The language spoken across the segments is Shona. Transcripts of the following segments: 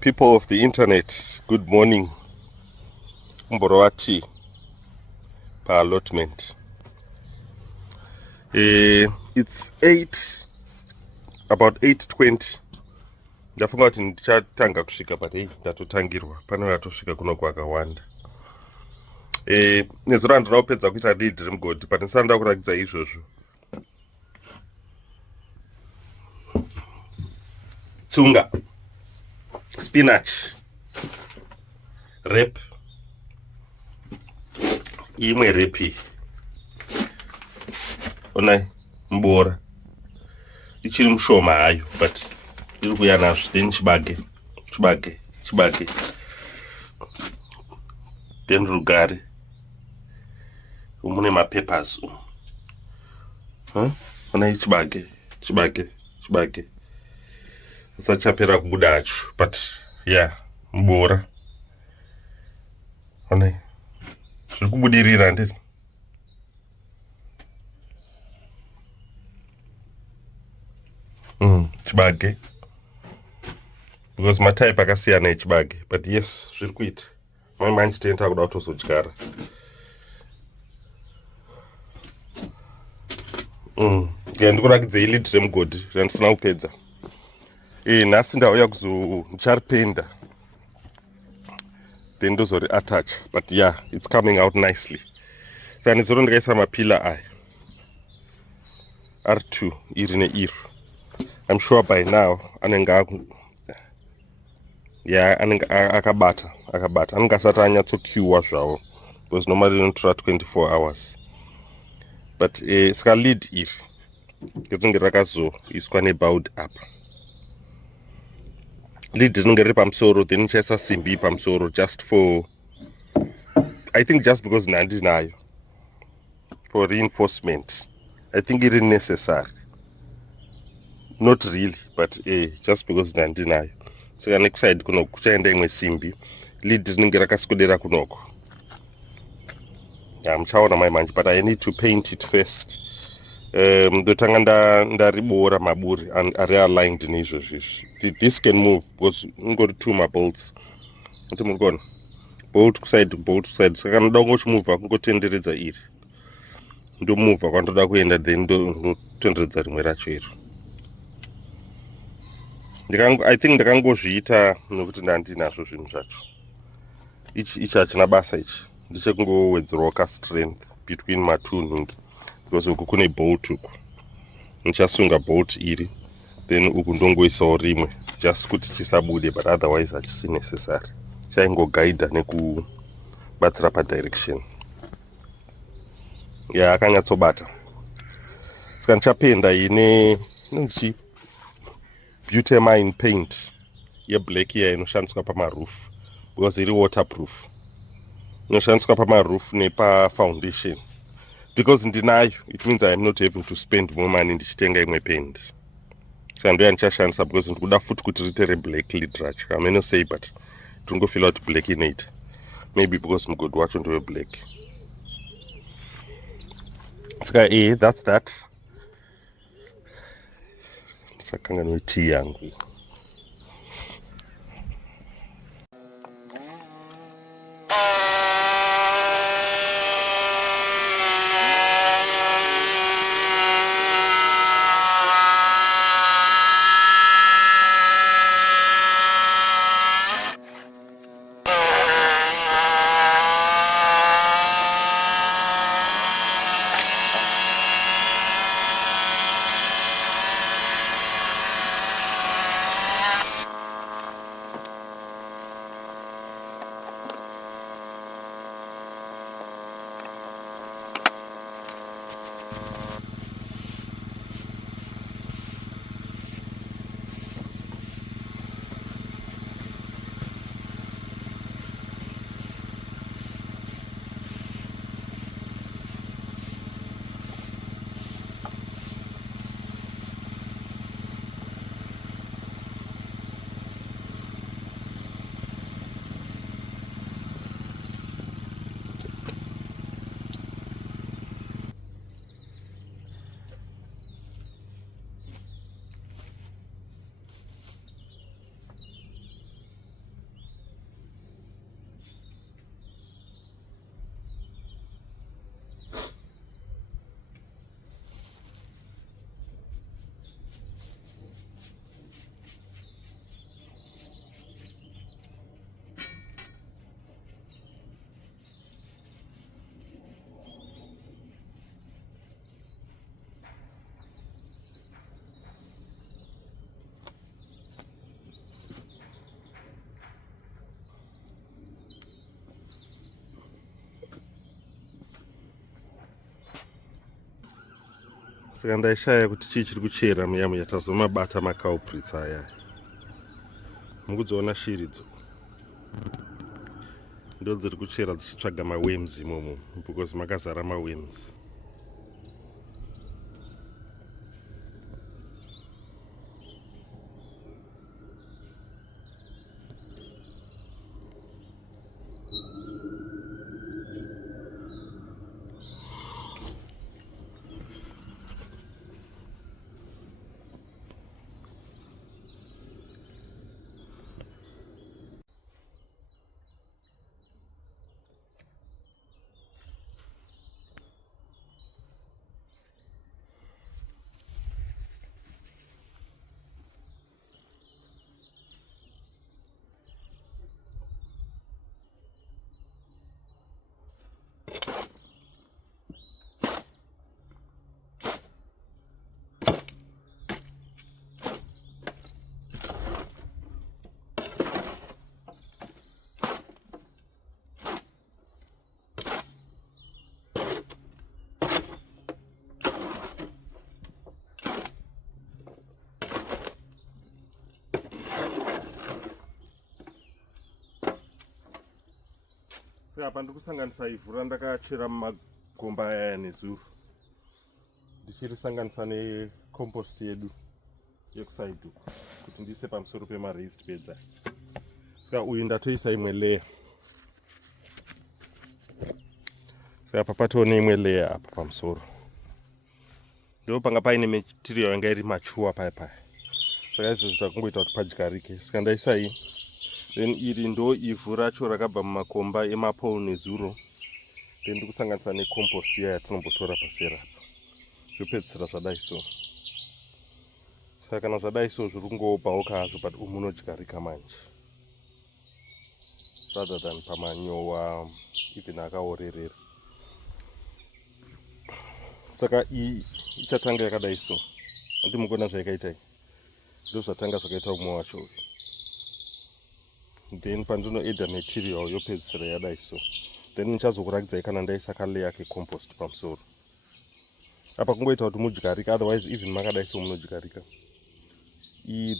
People of the internet, good morning. Mborowati per allotment. It's about 8:20. Ndafunga kuti ndichatanga kusvika but ndatotangirwa pane vatosvika kuno kwakawanda. Nezuro handina kupedza kuita lead remugodi but ndisanda kurakidza izvozvo. Tsunga, spinach, rep, imwe repi, onai mbora ichiri mushoma hayo but iri kuya nazvo. Then chibage then rugare mune mapeppers onai chibage asachapera kubuda hacho but yeah, mbora onai zviri kubudirira ndini. Chibage because matype akasiyana echibage but yes zviri kuita mamwe manje tenda kuda kutozodyara. Ndikurakidzei lead remugodi randisina kupedza. Nhasi ndauya ndicharipenda then ndozori attach but yeah, it's coming out nicely. Saka nezuro ndikaisa mapila aya R2 iri neiro. I'm sure by now anenge akabata anenge asati anyatsokiwa zvawo because normally inotora 24 hours but saka lead iri rinenge rakazoiswa nebowed up. Lead rinenge riri pamusoro then nichaisa simbi pamusoro just for, I think just because ndandinayo for reinforcement. I think it is necessary, not really but just because ndandinayo. Saka nekuside kunoko kuchaenda imwe simbi, lead rinenge rakaswedera kunoko. Muchaona mai manje but I need to paint it first. Ndotanga ndaribora maburi ari aligned neizvozvizvi. This can move because ngori two mabolts. Kuti muri kuona bolt kuside saka ndoda kungochimuvha kungotenderedza iri ndomuvha kwandoda kuenda then ndotenderedza rimwe racho iro. I think ndakangozviita nokuti ndandinazvo zvinhu zvacho. Ichi hachina basa ichi ndichekungowedzerwa ka strength between ma2 nhungi because uku kune bolt uku nichasunga bolt iri then uku ndongoisawo rimwe just kuti chisabude but otherwise hachisi necessary. Chaingogaidha nekubatsira padirection. Akanyatsobata. Saka ndichapenda ine inonzi butadiene paint yeblack iya inoshandiswa pamaroof because iri waterproof. Inoshandiswa pamaroof nepafoundation. Because ndinayo it means I am not able to spend more money ndichitenga imwe paint. Saka ndoya ndichashandisa because ndikuda futi kuti riite reblack lead racho. I may not say but tingofila kuti black inoita. Maybe because mugodi wacho ndewe black. Saka that's that. Sakanganwe tea yangu. saka ndaishaya kuti chii chiri kuchera muya tazomabata maculprits aya. Mukudziona shiri dzo ndo dziri kuchera dzichitsvaga maworms imomo because makazara maworms. Saka apa ndikusanganisa ivhu randakachera mumakomba aya nezuro, ndichirisanganisa necompost yedu yekuside uku kuti ndiise pamusoro pema-raised beds aya. Saka uyu ndatoisa imwe layer. Saka apa patoo neimwe layer apa pamusoro. Ndipo panga paine material yanga iri machuwa paya. Saka izvozvo takungoita kuti padyarike. Saka ndaisa iyi. Then iri ndo ivhu racho rakabva mumakomba emapole nezuro. Then ndikusanganisa necompost iya yatinombotora pasera apa. Zvopedzisira zvadai so. Saka kana zvadai so zviri kungobhauka hazvo but umu munodyarika manje. Rather than pamanyowa even akaorerera. Saka iyi ichatanga yakadai so. Handimukuona zvaikaita iyi. Ndo zvatanga zvakaita umwe wacho uyu. Then pandinoedha material yopedzisira yadai so. Then nichazokurakidzai kana ndaisa kalayer kecompost pamusoro. Apa kungoita kuti mudyarika, otherwise even makadai so munodyarika.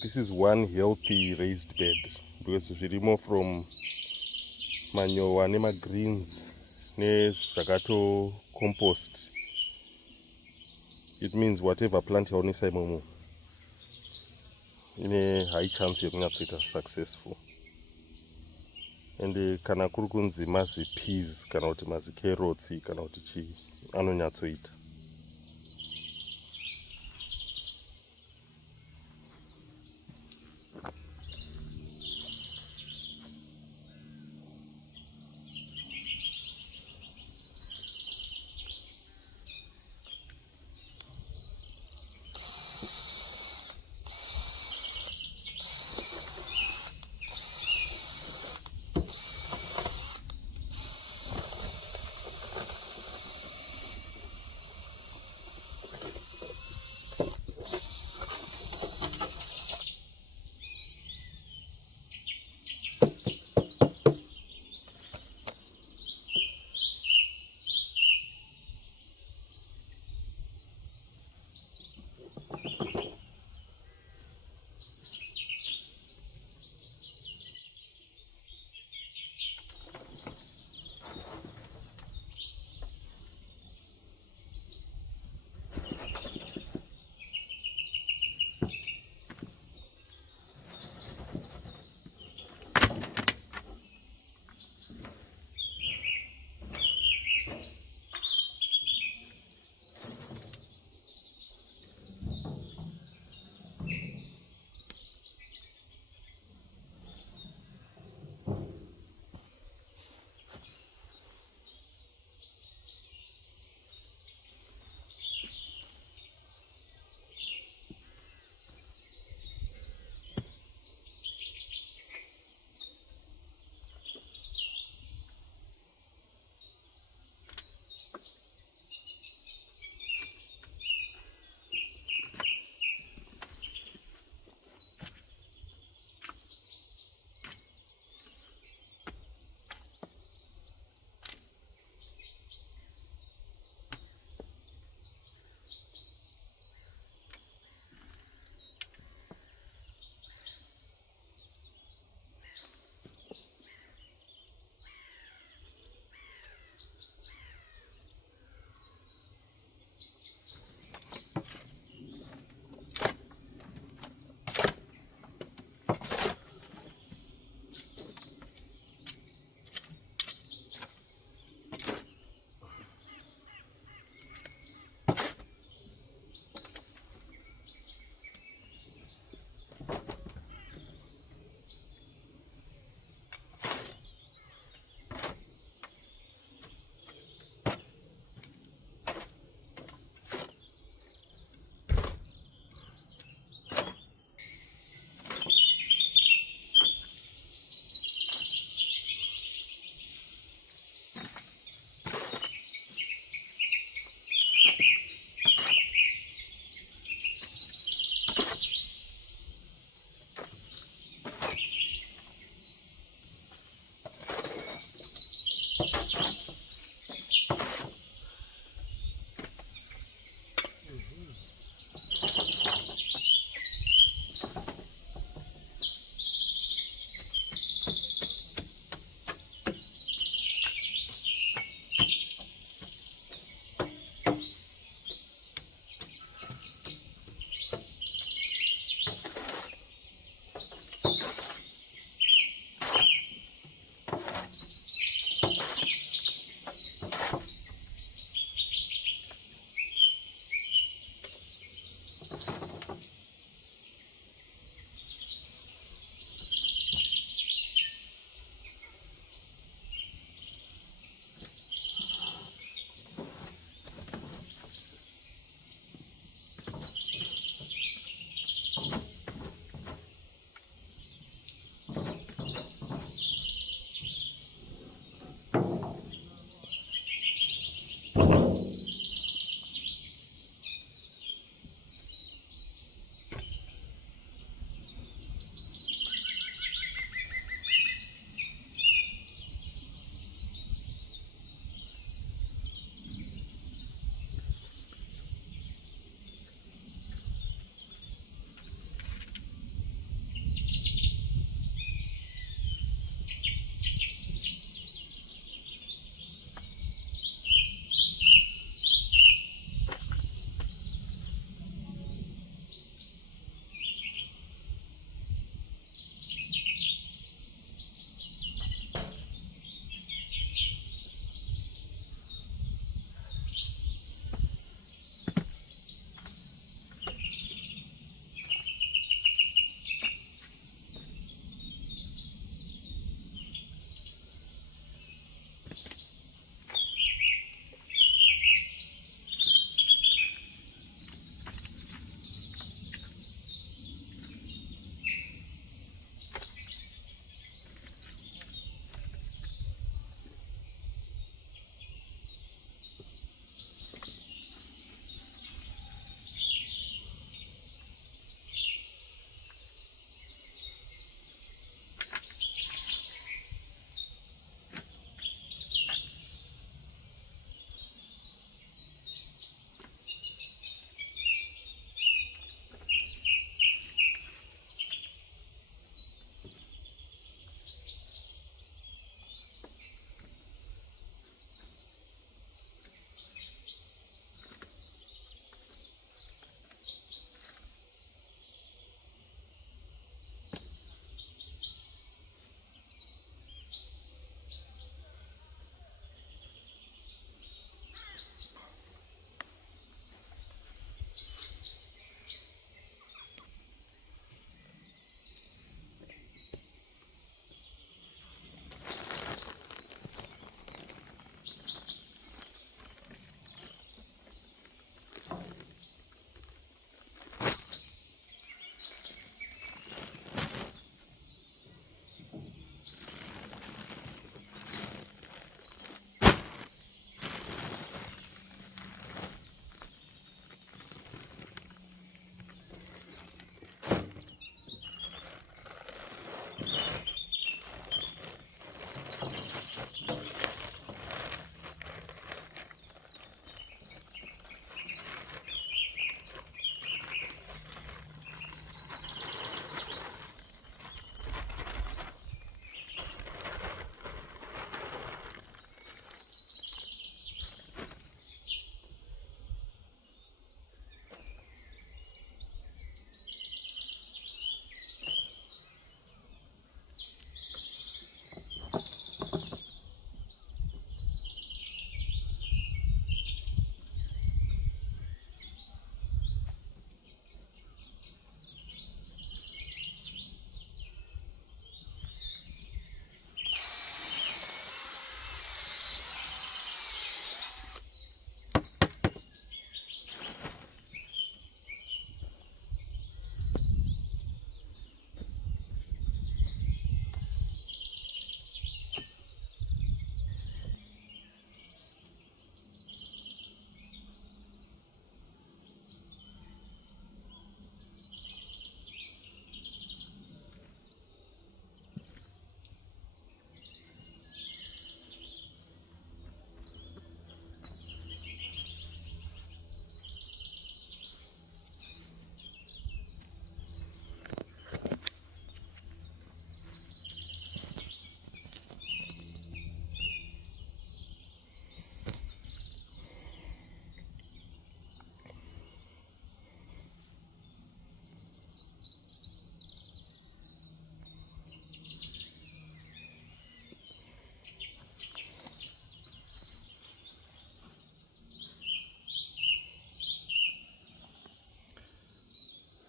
This is one healthy raised bed because zvirimo from manyowa nemagreens nezvakato compost. It means whatever plant yaunisa imomo ine high chance yekunyatsoita successful. And kana kuri kunzi mazi peas kana kuti mazi carrots kana kuti chii anonyatsoita.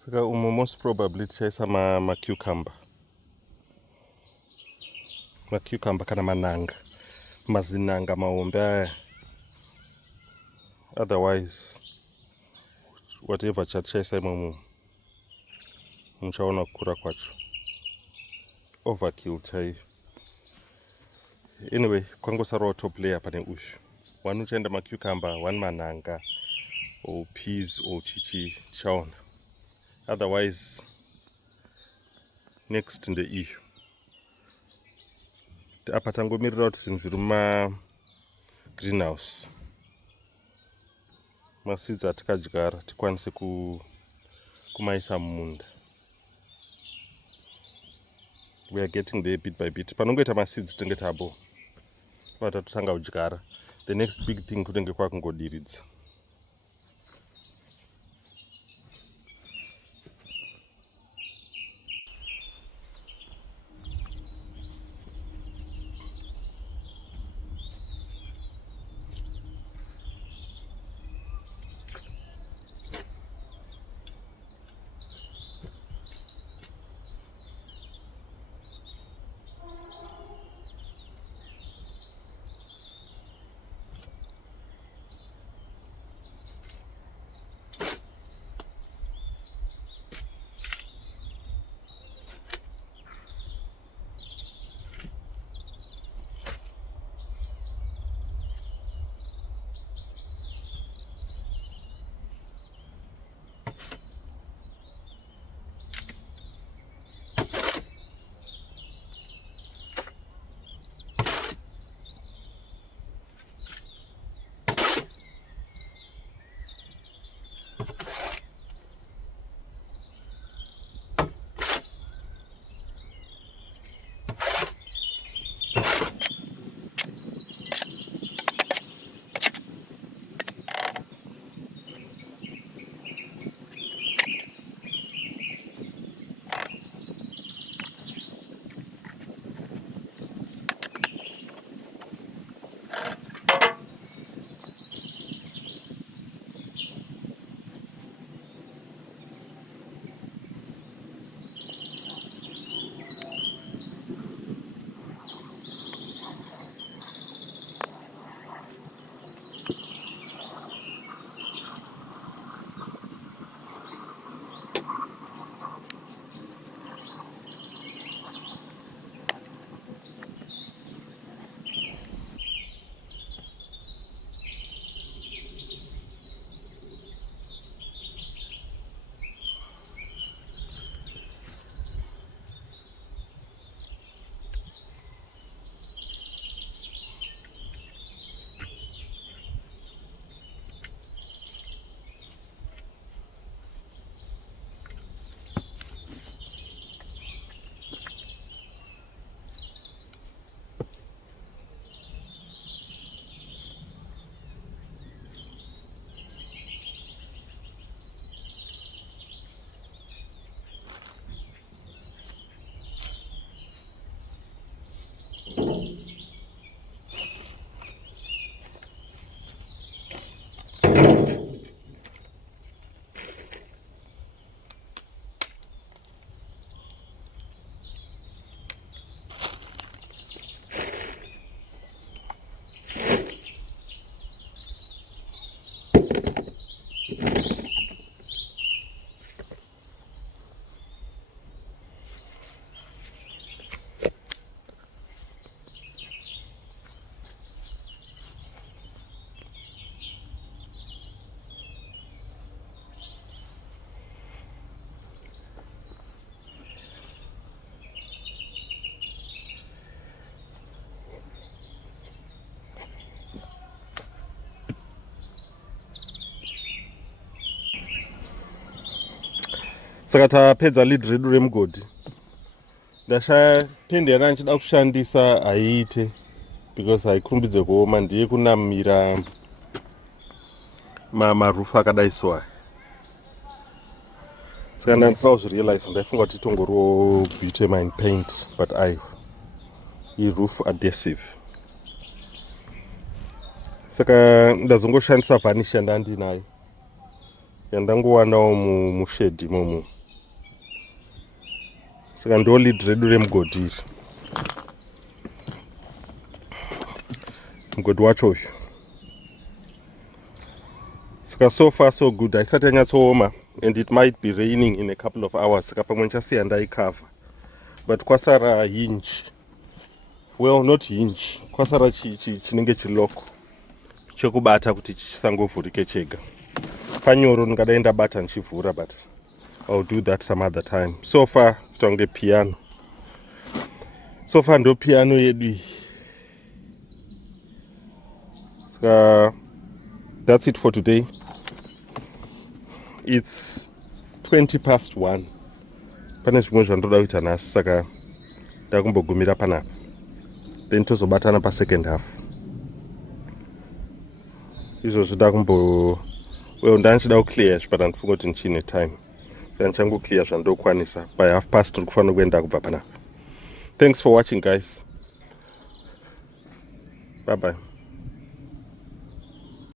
Saka umu most probably tichaisa macucumber kana mananga, mazinanga mahombe aya. Otherwise whatever chatichaisa imomo muchaona kukura kwacho. Overkill chaiyo. Anyway, kwangosarawo top layer pane uyu. One uchaenda macucumber, one mananga or peas or chichi tichaona. Otherwise next ndeiyo. Apa tangomirira kuti zvinhu zviri greenhouse, maseeds atikadyara tikwanise kumaisa mumunda. We are getting there bit by bit. Panongoita maseeds tinenge tabo patatotanga kudyara. The next big thing kunenge kwakungodiridza. Saka tapedza lid redu remugodhi. Ndashaya pendi yana ndichida kushandisa haiite because haikurumbidze kuoma, ndiye kunamira marufu akadai so aya. Saka ndandisazvirealize, ndaifunga kuti itongoriwo butane paint, but aiwa iroof adhesive. Saka ndazongoshandisa varnish yandandinayo yandangowanawo mushedi imomo. saka ndo lead redu remugodhi iri. Mugodhi wacho uyu. Saka so far so good. Haisati yanyatsooma and it might be raining in a couple of hours. Saka pamwe ndichasiya ndaikavha. But kwasara hinge. Well, not hinge. Kwasara chinenge chiloko chekubata kuti chisangovhurike chega. Panyoro ndingadai ndabata ndichivhura, but I'll do that some other time. So far tonge piano. So far ndo piano yedu. That's it for today. It's 1:20. Pane zvimwe zvandoda kuita nhasi, saka ndakumbogumira panapa. Then tozobatana pa second half. Izvozvo well, ndanchida kuclear but handifunga kuti ndichine time. Ndanchangu clear zvandokwanisa. By 1:30 ndiri kufanira kuenda kubva panapa. Thanks for watching, guys. Bye bye.